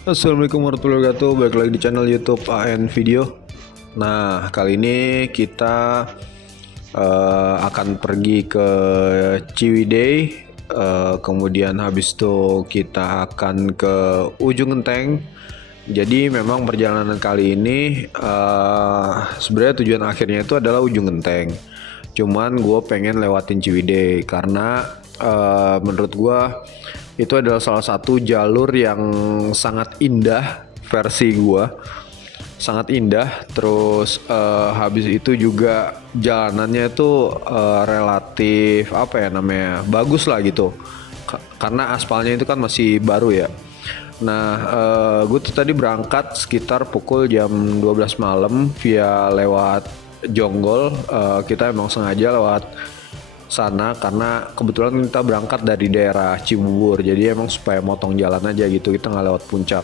Assalamualaikum warahmatullahi wabarakatuh. Balik lagi di channel YouTube AN Video. Nah, kali ini kita akan pergi ke Ciwidey. Kemudian habis itu kita akan ke Ujung Genteng. Jadi memang perjalanan kali ini sebenarnya tujuan akhirnya itu adalah Ujung Genteng. Cuman gue pengen lewatin Ciwidey karena menurut gue itu adalah salah satu jalur yang sangat indah versi gue, sangat indah. Terus habis itu juga jalanannya itu relatif apa ya namanya, bagus lah gitu. Karena aspalnya itu kan masih baru ya. Nah, gue tuh tadi berangkat sekitar pukul jam 12 malam via lewat Jonggol. Kita emang sengaja lewat sana karena kebetulan kita berangkat dari daerah Cibubur, jadi emang supaya motong jalan aja gitu, kita nggak lewat puncak.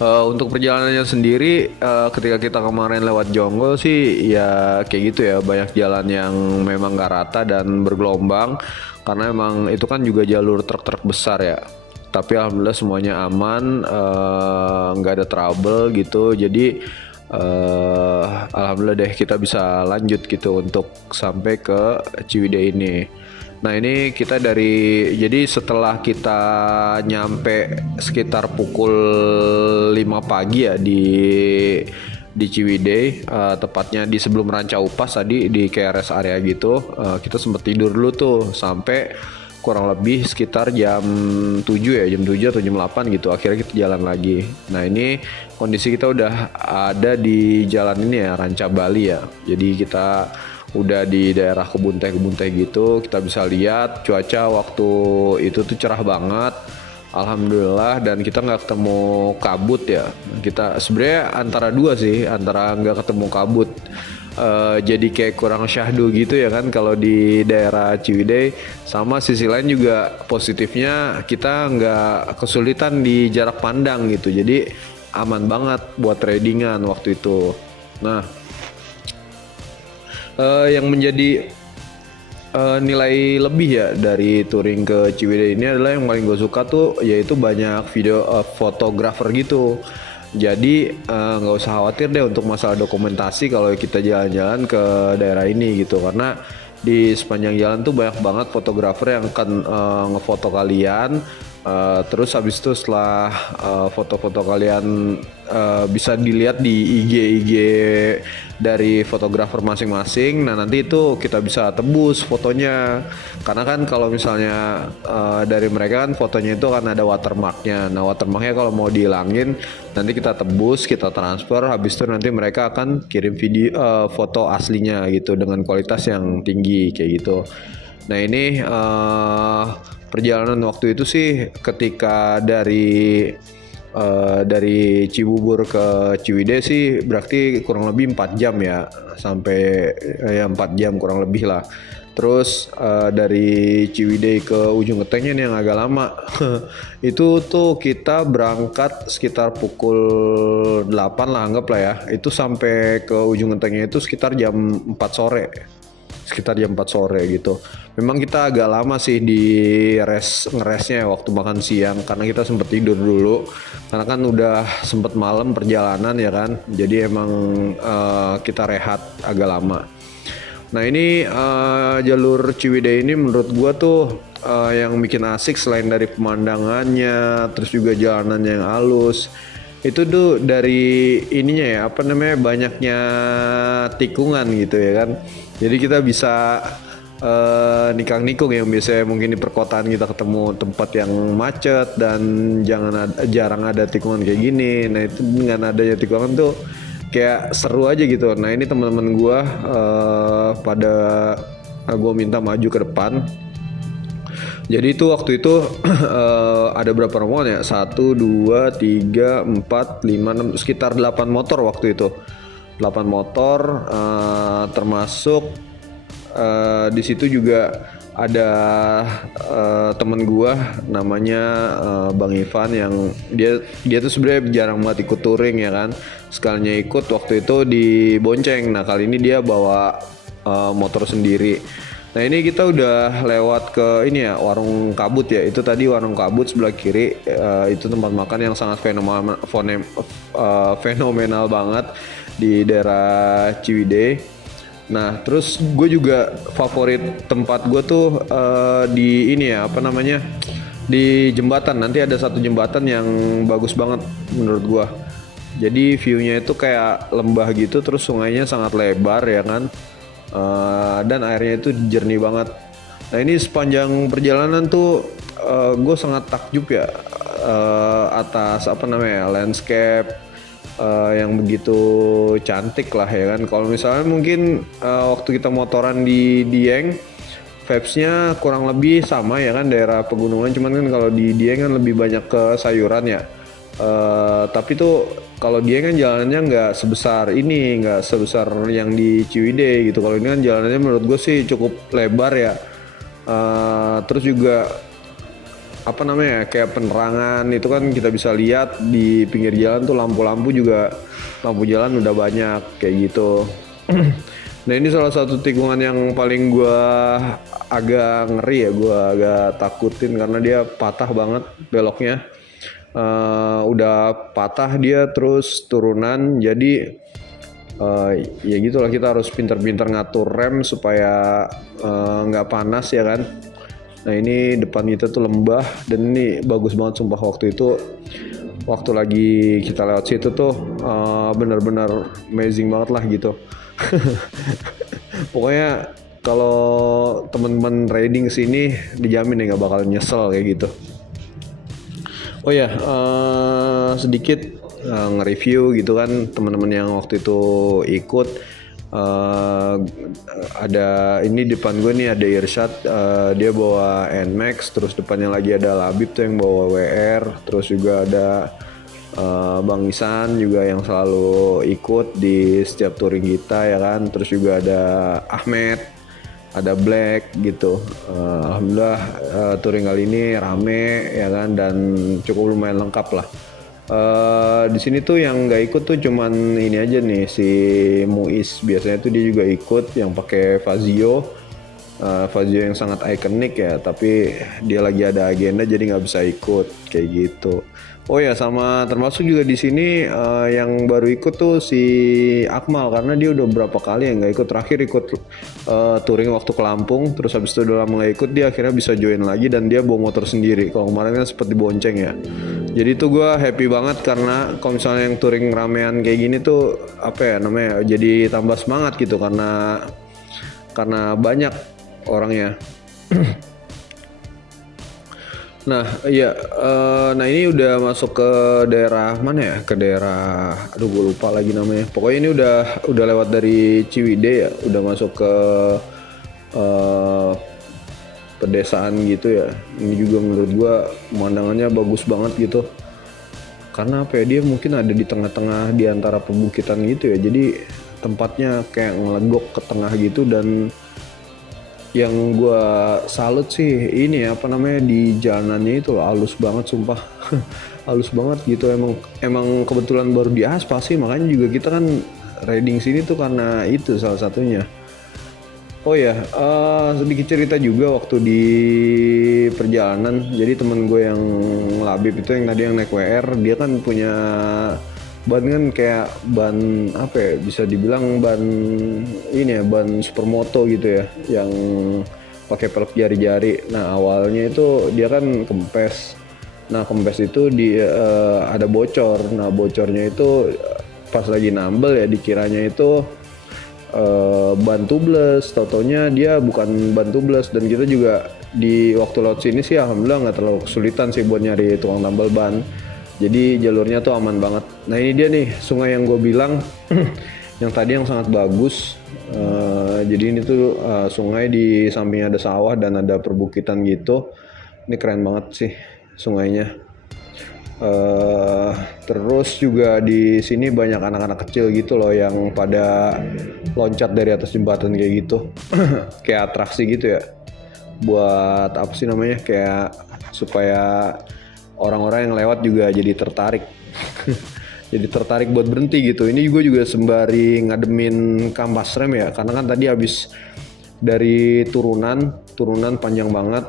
Untuk perjalanannya sendiri, ketika kita kemarin lewat Jonggol sih ya kayak gitu ya, banyak jalan yang memang nggak rata dan bergelombang karena emang itu kan juga jalur truk-truk besar ya. Tapi alhamdulillah semuanya aman, nggak ada trouble gitu. Jadi alhamdulillah deh kita bisa lanjut gitu untuk sampai ke Ciwidey ini. Nah ini kita jadi setelah kita nyampe sekitar pukul 5 pagi ya di Ciwidey, tepatnya di sebelum Ranca Upas tadi di KRS area gitu. Kita sempat tidur dulu tuh sampai kurang lebih sekitar jam 7 ya, jam 7 atau jam 8 gitu. Akhirnya kita jalan lagi. Nah ini kondisi kita udah ada di jalan ini ya, Ranca Bali ya. Jadi kita udah di daerah kebun teh gitu. Kita bisa lihat cuaca waktu itu tuh cerah banget, alhamdulillah. Dan kita nggak ketemu kabut ya. Kita sebenarnya antara dua sih, antara nggak ketemu kabut, jadi kayak kurang syahdu gitu ya kan kalau di daerah Ciwidey. Sama sisi lain juga positifnya kita nggak kesulitan di jarak pandang gitu, jadi aman banget buat tradingan waktu itu. Nah, yang menjadi nilai lebih ya dari touring ke Ciwidey ini adalah yang paling gue suka tuh yaitu banyak video fotografer gitu. Jadi nggak usah khawatir deh untuk masalah dokumentasi kalau kita jalan-jalan ke daerah ini gitu, karena di sepanjang jalan tuh banyak banget fotografer yang akan ngefoto kalian. Terus habis itu setelah foto-foto kalian bisa dilihat di IG dari fotografer masing-masing. Nah nanti itu kita bisa tebus fotonya, karena kan kalau misalnya dari mereka kan fotonya itu kan ada watermarknya. Nah watermarknya kalau mau dihilangin nanti kita tebus, kita transfer. Habis itu nanti mereka akan kirim video foto aslinya gitu dengan kualitas yang tinggi kayak gitu. Nah ini perjalanan waktu itu sih ketika dari Cibubur ke Ciwidey sih berarti kurang lebih 4 jam ya, sampai ya 4 jam kurang lebih lah. Terus dari Ciwidey ke Ujung Gentengnya nih yang agak lama. Itu tuh kita berangkat sekitar pukul 8 lah anggap lah ya. Itu sampai ke Ujung Gentengnya itu sekitar jam 4 sore. Sekitar jam 4 sore gitu. Memang kita agak lama sih di ngeresnya waktu makan siang karena kita sempet tidur dulu karena kan udah sempet malam perjalanan ya kan. Jadi emang kita rehat agak lama. Nah ini jalur Ciwidey ini menurut gua tuh yang bikin asik selain dari pemandangannya, terus juga jalanannya yang halus. Itu tuh dari ininya ya, apa namanya, banyaknya tikungan gitu ya kan. Jadi kita bisa nikang-nikung yang biasanya mungkin di perkotaan kita ketemu tempat yang macet dan jarang ada tikungan kayak gini. Nah itu dengan adanya tikungan tuh kayak seru aja gitu. Nah ini teman-teman gue pada gue minta maju ke depan. Jadi itu waktu itu ada berapa rombongan ya? 1, 2, 3, 4, 5, 6, sekitar 8 motor waktu itu. 8 motor, termasuk di situ juga ada temen gua namanya Bang Ivan yang dia tuh sebenarnya jarang banget ikut touring ya kan. Sekalinya ikut waktu itu di Bonceng. Nah kali ini dia bawa motor sendiri. Nah ini kita udah lewat ke ini ya, warung kabut ya. Itu tadi warung kabut sebelah kiri, itu tempat makan yang sangat fenomenal banget di daerah Ciwidey. Nah terus gue juga favorit tempat gue tuh di ini ya, apa namanya, di jembatan. Nanti ada satu jembatan yang bagus banget menurut gue. Jadi view-nya itu kayak lembah gitu, terus sungainya sangat lebar ya kan. Dan airnya itu jernih banget. Nah ini sepanjang perjalanan tuh gue sangat takjub ya, atas apa namanya, landscape yang begitu cantik lah ya kan. Kalau misalnya mungkin waktu kita motoran di Dieng, vibes-nya kurang lebih sama ya kan, daerah pegunungan, cuman kan kalau di Dieng kan lebih banyak ke sayuran ya. Tapi tuh kalau dia kan jalanannya nggak sebesar yang di Ciwidey gitu. Kalau ini kan jalanannya menurut gue sih cukup lebar ya. Terus juga apa namanya, kayak penerangan itu kan kita bisa lihat di pinggir jalan tuh, lampu-lampu juga, lampu jalan udah banyak kayak gitu. Nah ini salah satu tikungan yang paling gue agak ngeri ya, gue agak takutin karena dia patah banget beloknya. Udah patah dia, terus turunan, jadi ya gitulah, kita harus pintar-pintar ngatur rem supaya nggak panas ya kan. Nah ini depan kita tuh lembah, dan ini bagus banget sumpah. Waktu itu waktu lagi kita lewat situ tuh benar-benar amazing banget lah gitu. Pokoknya kalau teman-teman riding sini dijamin ya nggak bakal nyesel kayak gitu. Oh ya, sedikit nge-review gitu kan, teman-teman yang waktu itu ikut. Ada ini depan gue nih ada Irsyad, dia bawa Nmax, terus depannya lagi ada Labib tuh yang bawa WR, terus juga ada Bang Isan juga yang selalu ikut di setiap touring kita ya kan. Terus juga ada Ahmed, ada Black gitu. Alhamdulillah touring kali ini rame ya kan, dan cukup lumayan lengkap lah. Di sini tuh yang nggak ikut tuh cuman ini aja nih, si Muiz. Biasanya tuh dia juga ikut yang pakai Fazio. Fazio yang sangat ikonik ya, tapi dia lagi ada agenda jadi nggak bisa ikut kayak gitu. Oh ya, sama termasuk juga di sini yang baru ikut tuh si Akmal, karena dia udah berapa kali yang nggak ikut. Terakhir ikut touring waktu ke Lampung, terus habis itu udah lama nggak ikut, dia akhirnya bisa join lagi dan dia bawa motor sendiri. Kalau kemarin kan seperti bonceng ya. Jadi tuh gue happy banget, karena kalau misalnya yang touring ramean kayak gini tuh apa ya namanya, jadi tambah semangat gitu karena banyak orangnya. Nah iya, nah ini udah masuk ke daerah mana ya, ke daerah, aduh gue lupa lagi namanya. Pokoknya ini udah lewat dari Ciwidey ya, udah masuk ke pedesaan gitu ya. Ini juga menurut gue pemandangannya bagus banget gitu, karena apa ya, dia mungkin ada di tengah-tengah di antara perbukitan gitu ya. Jadi tempatnya kayak ngelegok ke tengah gitu. Dan yang gue salut sih ini apa namanya, di jalanannya itu loh, halus banget sumpah. Halus banget gitu, emang kebetulan baru diaspal sih, makanya juga kita kan riding sini tuh karena itu salah satunya. Oh ya, sedikit cerita juga waktu di perjalanan. Jadi temen gue yang Labib itu, yang tadi yang naik WR, dia kan punya ban kan kayak ban apa ya, bisa dibilang ban ini ya, ban supermoto gitu ya, yang pakai pelek jari-jari. Nah awalnya itu dia kan kempes. Nah kempes itu ada bocor. Nah bocornya itu pas lagi nambel ya, dikiranya itu ban tubeless, taunya dia bukan ban tubeless. Dan kita juga di waktu laut sini sih alhamdulillah nggak terlalu kesulitan sih buat nyari tukang tambal ban. Jadi jalurnya tuh aman banget. Nah ini dia nih sungai yang gue bilang yang tadi yang sangat bagus. Jadi ini tuh sungai, di sampingnya ada sawah dan ada perbukitan gitu. Ini keren banget sih sungainya. Terus juga di sini banyak anak-anak kecil gitu loh yang pada loncat dari atas jembatan kayak gitu. Kayak atraksi gitu ya. Buat apa sih namanya, kayak supaya orang-orang yang lewat juga jadi tertarik. Jadi tertarik buat berhenti gitu. Ini juga sembari ngademin kampas rem ya, karena kan tadi habis dari turunan panjang banget.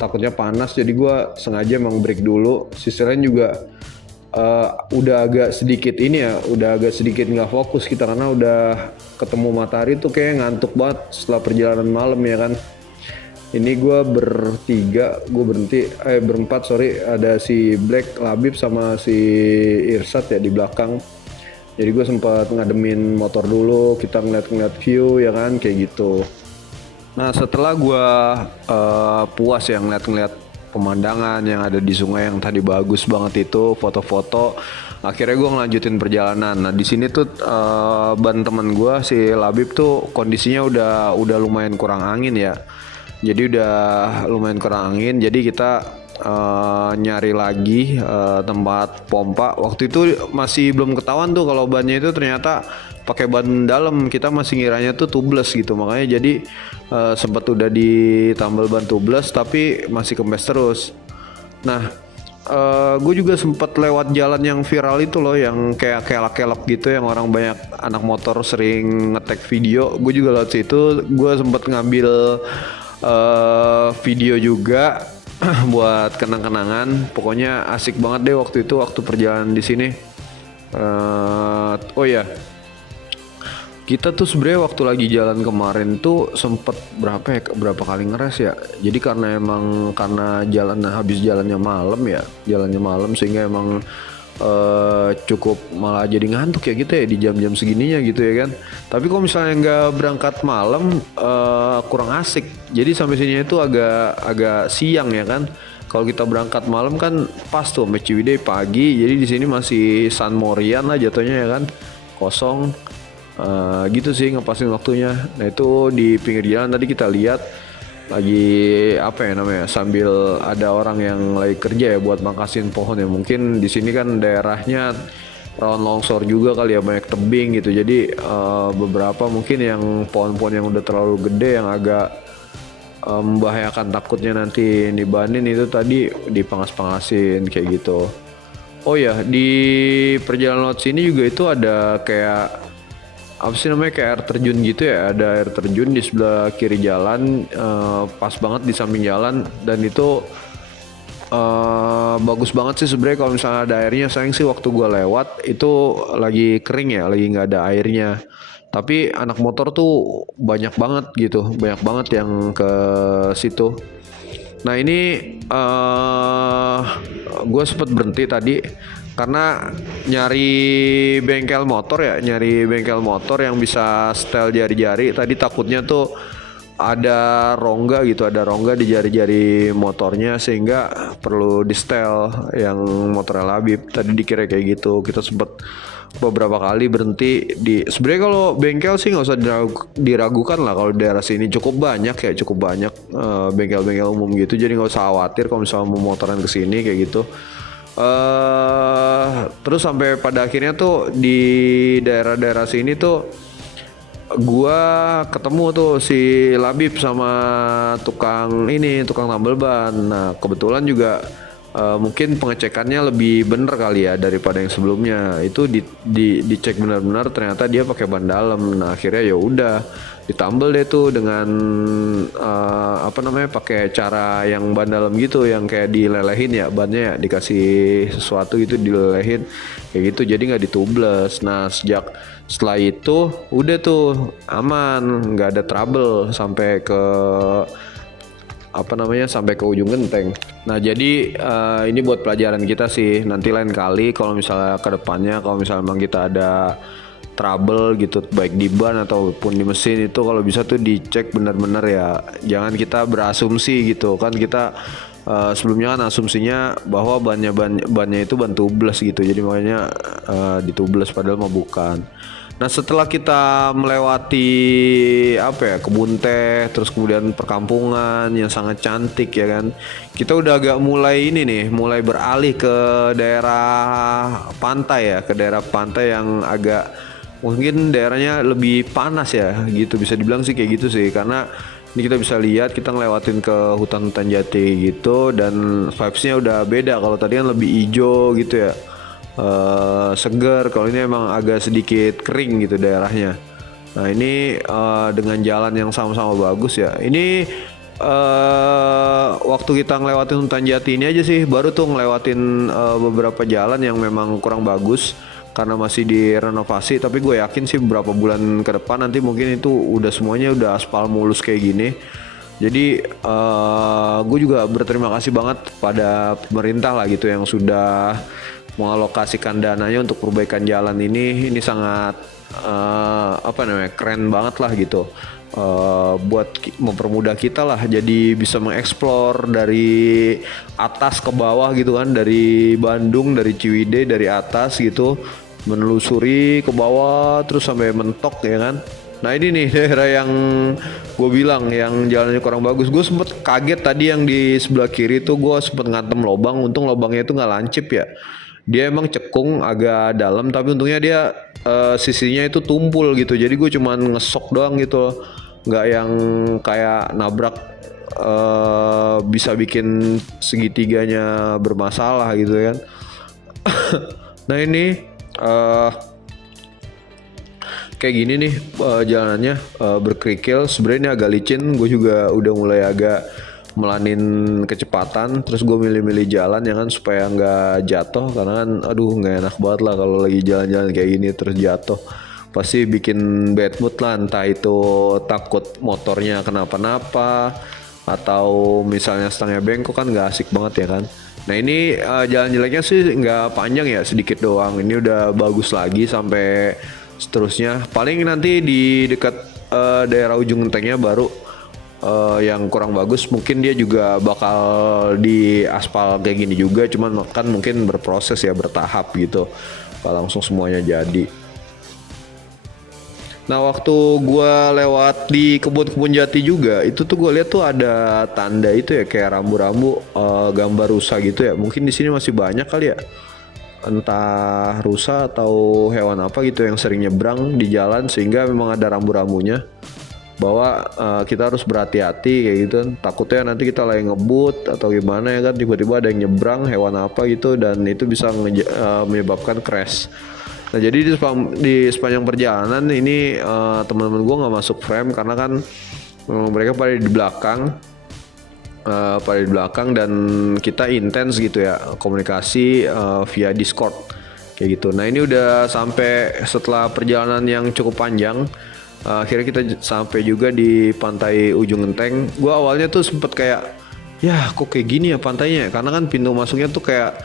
Takutnya panas, jadi gue sengaja emang break dulu. Sisi lain juga udah agak sedikit nggak fokus kita karena udah ketemu matahari tuh kayak ngantuk banget setelah perjalanan malam ya kan. Ini gue berempat, sorry, ada si Black, Labib sama si Irsat ya di belakang. Jadi gue sempat ngademin motor dulu, kita ngeliat view ya kan, kayak gitu. Nah setelah gue puas ya ngeliat pemandangan yang ada di sungai yang tadi bagus banget itu, foto-foto, akhirnya gue ngelanjutin perjalanan. Nah di sini tuh ban temen gue si Labib tuh kondisinya udah lumayan kurang angin ya. Jadi udah lumayan kurang angin, jadi kita nyari lagi tempat pompa. Waktu itu masih belum ketahuan tuh kalau bannya itu ternyata pakai ban dalam. Kita masih ngiranya tuh tubeless gitu, makanya jadi sempat udah ditambal ban tubeless tapi masih kempes terus. Nah gue juga sempat lewat jalan yang viral itu loh, yang kayak kelak-kelok gitu, yang orang banyak anak motor sering nge-tag video. Gue juga lewat situ, gue sempat ngambil video juga buat kenang-kenangan. Pokoknya asik banget deh waktu itu, waktu perjalanan di sini. Oh ya, kita tuh sebenarnya waktu lagi jalan kemarin tuh sempet berapa kali ngeres ya. Jadi karena habis jalannya malam sehingga emang cukup malah jadi ngantuk ya gitu ya di jam-jam segininya gitu ya kan. Tapi kalau misalnya nggak berangkat malam kurang asik. Jadi sampai sini itu agak siang ya kan. Kalau kita berangkat malam kan pas tuh sampai Ciwidey pagi. Jadi di sini masih San Morian lah jatuhnya ya kan, kosong. Gitu sih ngepasin waktunya. Nah itu di pinggir jalan tadi kita lihat lagi sambil ada orang yang lagi kerja ya buat mangkasin pohon ya. Mungkin di sini kan daerahnya rawan longsor juga kali ya, banyak tebing gitu. Jadi beberapa mungkin yang pohon-pohon yang udah terlalu gede yang agak membahayakan, takutnya nanti nibanin, itu tadi dipangas-pangasin kayak gitu. Oh ya, di perjalanan lewat sini juga itu ada kayak kayak air terjun gitu ya. Ada air terjun di sebelah kiri jalan, pas banget di samping jalan, dan itu bagus banget sih sebenarnya kalau misalnya ada airnya. Sayang sih waktu gua lewat itu lagi kering ya, lagi nggak ada airnya. Tapi anak motor tuh banyak banget yang ke situ. Nah ini gue sempet berhenti tadi karena nyari bengkel motor yang bisa setel jari-jari. Tadi takutnya tuh ada rongga di jari-jari motornya sehingga perlu di setel yang motornya Labib. Tadi dikira kayak gitu. Kita sempet beberapa kali berhenti di, sebenarnya kalau bengkel sih nggak usah diragukan lah. Kalau daerah sini cukup banyak bengkel-bengkel umum gitu, jadi nggak usah khawatir kalau misalnya mau motoran kesini kayak gitu. Terus sampai pada akhirnya tuh di daerah-daerah sini tuh gua ketemu tuh si Labib sama tukang tambal ban. Nah kebetulan juga mungkin pengecekannya lebih bener kali ya daripada yang sebelumnya. Itu dicek benar-benar, ternyata dia pakai ban dalam. Nah akhirnya ya udah ditambal deh tuh dengan pakai cara yang ban dalam gitu, yang kayak dilelehin ya bannya ya, dikasih sesuatu gitu dilelehin kayak gitu, jadi nggak ditubles. Nah setelah itu udah tuh aman, nggak ada trouble sampai ke ujung genteng. Nah jadi ini buat pelajaran kita sih, nanti lain kali kalau misalnya ke depannya kalau misalnya memang kita ada trouble gitu baik di ban ataupun di mesin, itu kalau bisa tuh dicek benar-benar ya, jangan kita berasumsi gitu kan. Kita sebelumnya kan asumsinya bahwa bannya itu ban tubeless gitu, jadi makanya ditubeless padahal mah bukan. Nah setelah kita melewati kebun teh, terus kemudian perkampungan yang sangat cantik ya kan, kita udah agak mulai beralih ke daerah pantai yang agak mungkin daerahnya lebih panas ya gitu, bisa dibilang sih kayak gitu sih. Karena ini kita bisa lihat kita ngelewatin ke hutan-hutan jati gitu, dan vibesnya udah beda. Kalau tadi kan lebih hijau gitu ya, segar. Kalau ini emang agak sedikit kering gitu daerahnya. Nah ini dengan jalan yang sama-sama bagus ya. Ini waktu kita ngelewatin hutan jati ini aja sih, baru tuh ngelewatin beberapa jalan yang memang kurang bagus karena masih direnovasi. Tapi gue yakin sih beberapa bulan ke depan nanti mungkin itu udah semuanya udah aspal mulus kayak gini. Jadi gue juga berterima kasih banget pada pemerintah lah gitu yang sudah mengalokasikan dananya untuk perbaikan jalan ini. Ini sangat apa namanya, keren banget lah gitu. Buat mempermudah kita lah, jadi bisa mengeksplor dari atas ke bawah gitu kan, dari Bandung, dari Ciwidey, dari atas gitu, menelusuri ke bawah terus sampai mentok ya kan. Nah ini nih daerah yang gue bilang yang jalannya kurang bagus. Gue sempet kaget tadi yang di sebelah kiri tuh, gue sempet ngantem lobang. Untung lobangnya itu nggak lancip ya. Dia emang cekung agak dalam, tapi untungnya dia sisinya itu tumpul gitu. Jadi gue cuman ngesok doang gitu, nggak yang kayak nabrak bisa bikin segitiganya bermasalah gitu kan. Nah ini eh, kayak gini nih jalanannya berkerikil. Sebenarnya ini agak licin, gue juga udah mulai agak melanin kecepatan. Terus gue milih-milih jalan ya kan supaya nggak jatuh, karena kan aduh nggak enak banget lah kalau lagi jalan-jalan kayak gini terus jatuh. Pasti bikin bad mood lah, entah itu takut motornya kenapa-napa atau misalnya stangnya bengkok, kan nggak asik banget ya kan. Nah ini jalan jeleknya sih nggak panjang ya, sedikit doang. Ini udah bagus lagi sampai seterusnya. Paling nanti di dekat daerah ujung gentengnya baru yang kurang bagus. Mungkin dia juga bakal di aspal kayak gini juga, cuman kan mungkin berproses ya, bertahap gitu, gak langsung semuanya jadi. Nah waktu gua lewat di kebun-kebun jati juga, itu tuh gue lihat tuh ada tanda itu ya, kayak rambu-rambu gambar rusa gitu ya. Mungkin di sini masih banyak kali ya, entah rusa atau hewan apa gitu yang sering nyebrang di jalan, sehingga memang ada rambu-rambunya bahwa kita harus berhati-hati kayak gitu kan. Takutnya nanti kita lagi ngebut atau gimana ya kan, tiba-tiba ada yang nyebrang hewan apa gitu, dan itu bisa menyebabkan crash. Nah jadi di sepanjang perjalanan ini teman-teman gue nggak masuk frame karena kan mereka pada di belakang dan kita intens gitu ya komunikasi via Discord kayak gitu. Nah ini udah sampai setelah perjalanan yang cukup panjang. Akhirnya kita sampai juga di pantai Ujung Genteng. Gue awalnya tuh sempet kayak, ya kok kayak gini ya pantainya, karena kan pintu masuknya tuh kayak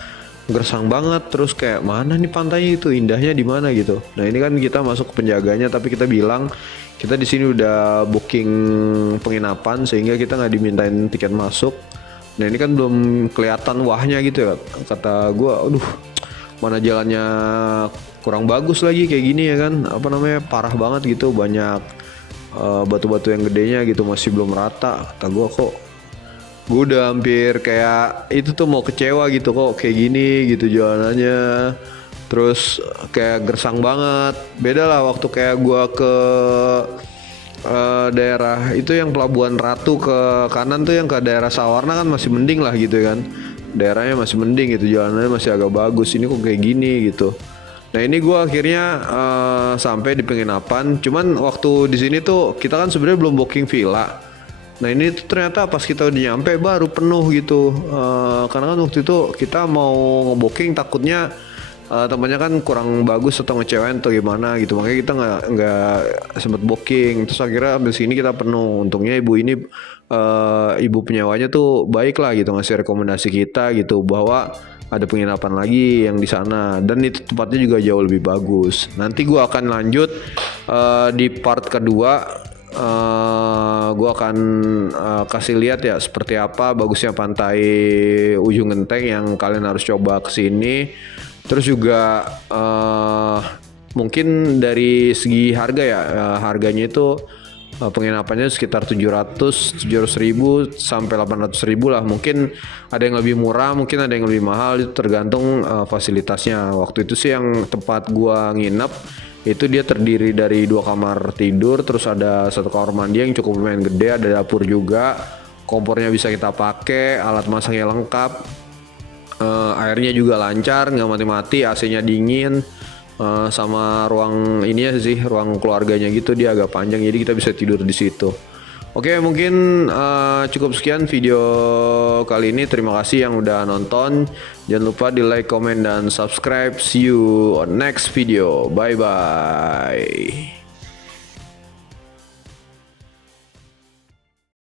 gersang banget, terus kayak mana nih pantainya, itu indahnya di mana gitu. Nah ini kan kita masuk ke penjaganya, tapi kita bilang kita di sini udah booking penginapan sehingga kita nggak dimintain tiket masuk. Nah ini kan belum kelihatan wahnya gitu ya, kata gue, aduh mana jalannya kurang bagus lagi kayak gini ya kan, apa namanya, parah banget gitu, banyak batu-batu yang gedenya gitu, masih belum rata. Kata gue, kok gue udah hampir kayak itu tuh mau kecewa gitu, kok kayak gini gitu jalanannya, terus kayak gersang banget. Beda lah waktu kayak gue ke daerah itu yang Pelabuhan Ratu ke kanan tuh, yang ke daerah Sawarna kan masih mending lah gitu kan, daerahnya masih mending gitu, jalanannya masih agak bagus. Ini kok kayak gini gitu. Nah ini gue akhirnya sampai di penginapan. Cuman waktu di sini tuh kita kan sebenarnya belum booking villa. Nah ini tuh ternyata pas kita udah nyampe baru penuh gitu. Karena kan waktu itu kita mau ngebooking, takutnya tempatnya kan kurang bagus atau ngecewain atau gimana gitu, makanya kita nggak sempet booking. Terus akhirnya abis ini kita penuh. Untungnya ibu ini ibu penyewanya tuh baik lah gitu, ngasih rekomendasi kita gitu bahwa ada penginapan lagi yang di sana, dan itu tempatnya juga jauh lebih bagus. Nanti gua akan lanjut di part kedua. Gue akan kasih lihat ya seperti apa bagusnya pantai Ujung Genteng yang kalian harus coba kesini. Terus juga mungkin dari segi harga ya, harganya itu penginapannya sekitar 700 ribu sampai 800 ribu lah. Mungkin ada yang lebih murah, mungkin ada yang lebih mahal, itu tergantung fasilitasnya. Waktu itu sih yang tempat gua nginep itu dia terdiri dari 2 kamar tidur, terus ada 1 kamar mandi yang cukup lumayan gede, ada dapur juga, kompornya bisa kita pakai, alat masaknya lengkap, airnya juga lancar, nggak mati-mati, AC-nya dingin. sama ruang ini ya sih, ruang keluarganya gitu, dia agak panjang jadi kita bisa tidur di situ. Oke, mungkin cukup sekian video kali ini. Terima kasih yang udah nonton. Jangan lupa di like, comment, dan subscribe. See you on next video. Bye bye.